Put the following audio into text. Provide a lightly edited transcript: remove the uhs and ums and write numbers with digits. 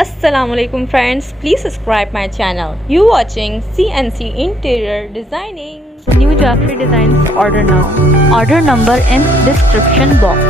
Assalamualaikum friends, please subscribe my channel. You watching CNC interior designing. So new Jafri designs, order now. Order number in description box.